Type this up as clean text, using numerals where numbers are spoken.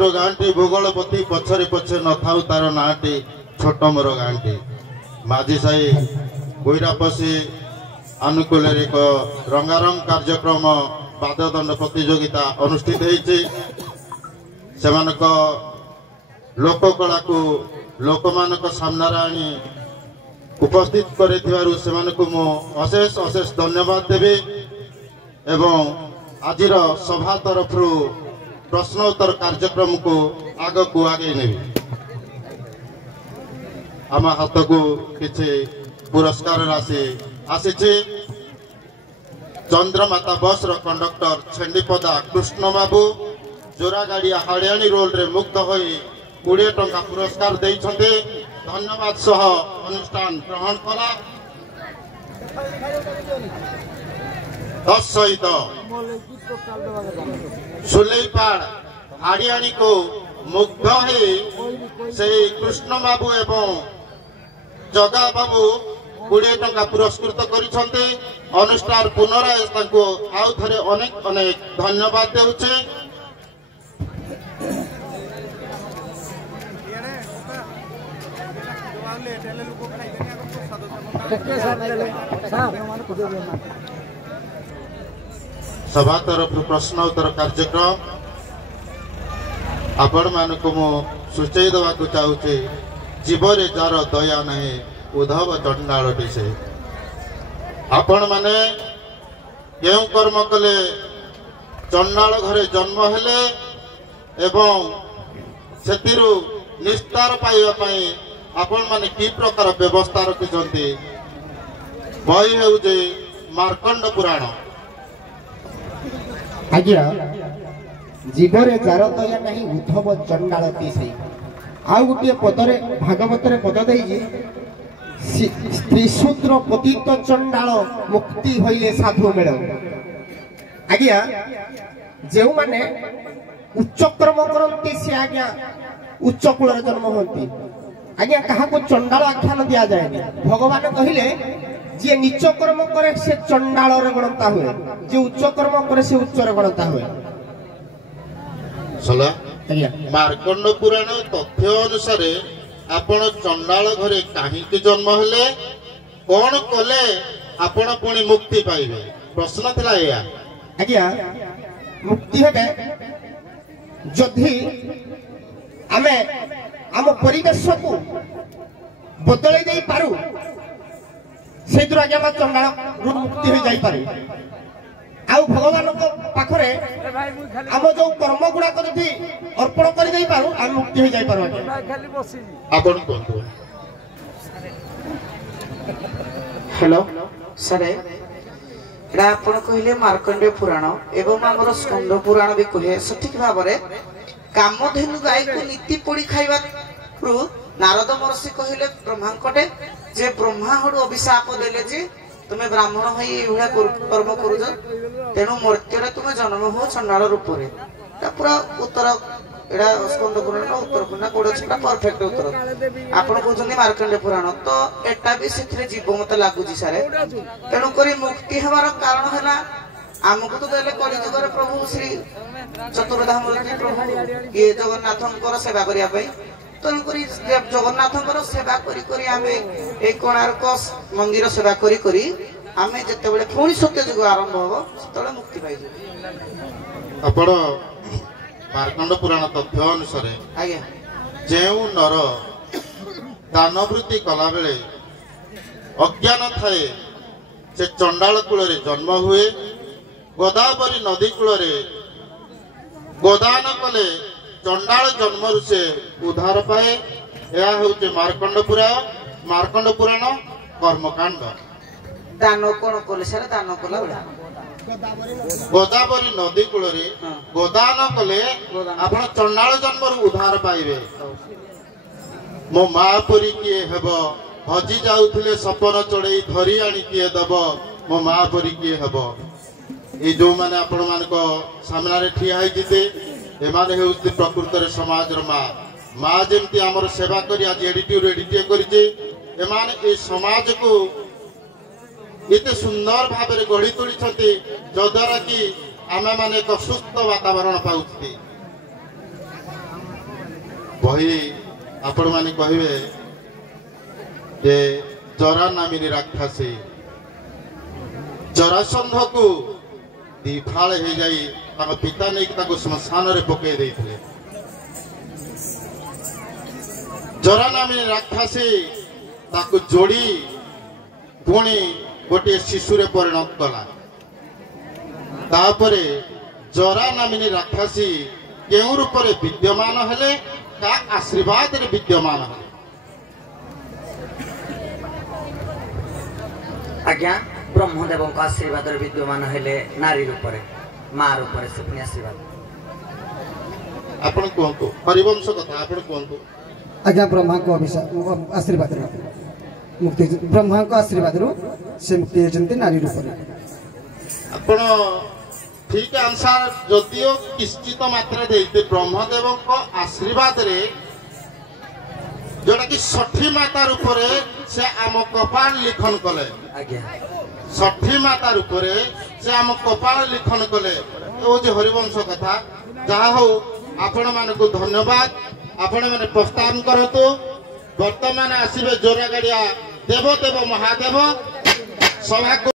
गाँटी भूगोलपति पछरे पछे न थाउ तार नाटी छोट मोर गाँटी माझी साई गुईरापसी अनुकूल एक रंगारंग कार्यक्रम पाददंड प्रतियोगिता अनुष्ठित होती लोककला को लोक मान सामने आनी उपस्थित कर अशेष अशेष धन्यवाद देवी एवं आज सभा तरफ प्रश्नोत्तर कार्यक्रम को आग को आगे नेबी आम हाथ को किसी पुरस्कार राशि आसी चंद्रमाता बस रो कंडक्टर छेंडीपदा कृष्ण बाबू जोरागाड़िया हाड़ियाणी रोल रे मुक्त हो 20 टंका पुरस्कार देइछन्ते धन्यवाद सह अनुष्ठान ग्रहण कला सहित सुलेपाड़ हाड़ियाणी को मुग्ध से कृष्ण बाबू एवं जगा बाबू 20 टंका पुरस्कृत करिछन्ते अनुष्ठान पुनराय आउ थरे अनेक अनेक धन्यवाद देउछे। सभा तरफ प्रश्नोत्तर कार्यक्रम आपण मान को सूचई देवा चाहूचे जीवरे जार दया नहीं उद्धव चंडालटी से आपण माने क्यों कर्म कले चंडाल घरे जन्म हेले एवं सेतिरु निस्तार पाइबा पई आपण माने की प्रकार व्यवस्था रखिछन्ती बही हेउजे मार्कंड पुराण आज्ञा जीवरे जार दया नहीं उद्धव चंडालती से आउ गोटे पदरे भागवत पद दे स्त्रीशूद्र पतित चंडाल मुक्ति होइले साधु मेल आज्ञा जो माने उच्च कर्म करती से आज्ञा उच्च कूल जन्म होती आज्ञा क्या चंडाल आख्यान दि जाए भगवान कहले जे नीच कर्म करे से चंडाल गणता हुए जे उच्च कर्म करे से उच्च गणता हुए। मार्कंड पुराण तथ्य अनुसार आपण चंडाल घरे कहीं जन्म हेले कौन कले आपण पुणी मुक्ति पाइबे प्रश्न थिला या आज्ञा मुक्ति हेबे जदि आमे आम परिवेश को बदल दे पारू से आज्ञा चंडाल मुक्ति हो जाई पारे आउ भगवान पाखरे आम जो कर्म गुड़ा करथि अर्पण कर दे पारू आम मुक्ति हो जाई पारू आपण कोन हेलो सरे एडा आपण कहले मार्कंडेय पुराण एवं हमर स्कंद पुराण भी कहे सठिक भाव रे कामधेनु गाय को नीति पड़ी खाइबा रु नारद महर्षि कहले ब्रह्मांकटे जे ब्रह्मा हडु अभिशाप देले जे तुमे ब्राह्मण होई एहुला कर्म करू तेनु मर्त्य तुमे जन्म हो चंडाल रूप रे ता पूरा उत्तर एडा स्कंद पुराण उत्तर पुराण कोड छटा परफेक्ट उत्तर आपण कहउछन्ती मार्कंडेय पुराण तो एटा भी सिथरे जीव मत लागु जी सारे तेनु करी मुक्ति हमार कारण हला आमको तो देले कलिजुग रे प्रभु श्री चतुर्धाम प्रभु ये जगन्नाथंकर सेवा करिया पई तेणुकरी जगन्नाथ सेवा करी आमे ए कोणार्क मंदिर सेवा करी आमे जते बेले पुणी सत्य जुग आरंभ हो तले मुक्ति पाइ जे आपण मार्कंड पुराण तथ्य अनुसार आज्ञा जेउ नर दानवृत्ति कला बेले अज्ञान थाए से चंडाल कूल रे जन्म हुए गोदावरी नदी कूल रे गोदान कले चंडाल जन्म से उद्धार पाए यह हूँ मार्कंड पुराण कर्मकांड दान कौन कले सर दान कला गोदावरी नदी कूल गोदान कले आप चंडाल जन्म उद्धार पाइबे मो माँ परी किए हेब हजि जाऊले सपन चढ़ई धरी आनी किए दब मो माँ परी किए हेब ये जो मैंने आपण मान सामने ठिया एमाने हेउति प्रकृत रे समाज रो माँ जेमती आमर सेवा करी आज एडिटे करिजे एमाने ए समाज को एते सुंदर भाव में गढ़ी तोड़ी जद्वारा कि आम मैंने एक सुस्थ वातावरण पाऊँ ବହି ଆପଣ ମାନେ କହିବେ ଯେ ଜରା ନାମିନୀ ରାକ୍ଷସୀ ଜରାସନ୍ଧକୁ ଦିଫାଳ ହେଇଯାଇ ତାଙ୍କ ପିତା ନେଇକି ତାକୁ ଶ୍ମଶାନରେ ପକେଇ ଦେଇଥିଲେ। ଜରା ନାମିନୀ ରାକ୍ଷସୀ ତାକୁ ଯୋଡ଼ି ପୁଣି ଗୋଟିଏ ଶିଶୁରେ ପରିଣତ କଲା। ତାପରେ ଜରା ନାମିନୀ ରାକ୍ଷସୀ କେଉଁ ରୂପରେ ବିଦ୍ୟମାନ ହେଲେ, କା ଆଶୀର୍ବାଦରେ ବିଦ୍ୟମାନ ହେଲେ? आज्ञा ब्रह्मदेव आशीर्वाद विद्यमान हेले नारी रूपरे माँ रूपरे से पुणी आशीर्वाद आपण कहतु हरिवंश कथा आपण कहतु। आज्ञा ब्रह्मा को आशीर्वाद मुक्ति ब्रह्मा को आशीर्वाद से मुक्ति होती नारी रूप आपण ठीक आंसर जदियो किश्चित मात्रा देते ब्रह्मदेव आशीर्वाद रे जोटा कि षठी माता रूप से आम कपाल लिखन कले। आज्ञा षठी माता रूप से आम कपाल लिखन कले। हरिवंश कथा जहा हो आपण मानकु धन्यवाद। आपण माने प्रस्थान करतु। वर्तमान आसीबे जोरागाड़िया देव देव महादेव सभा।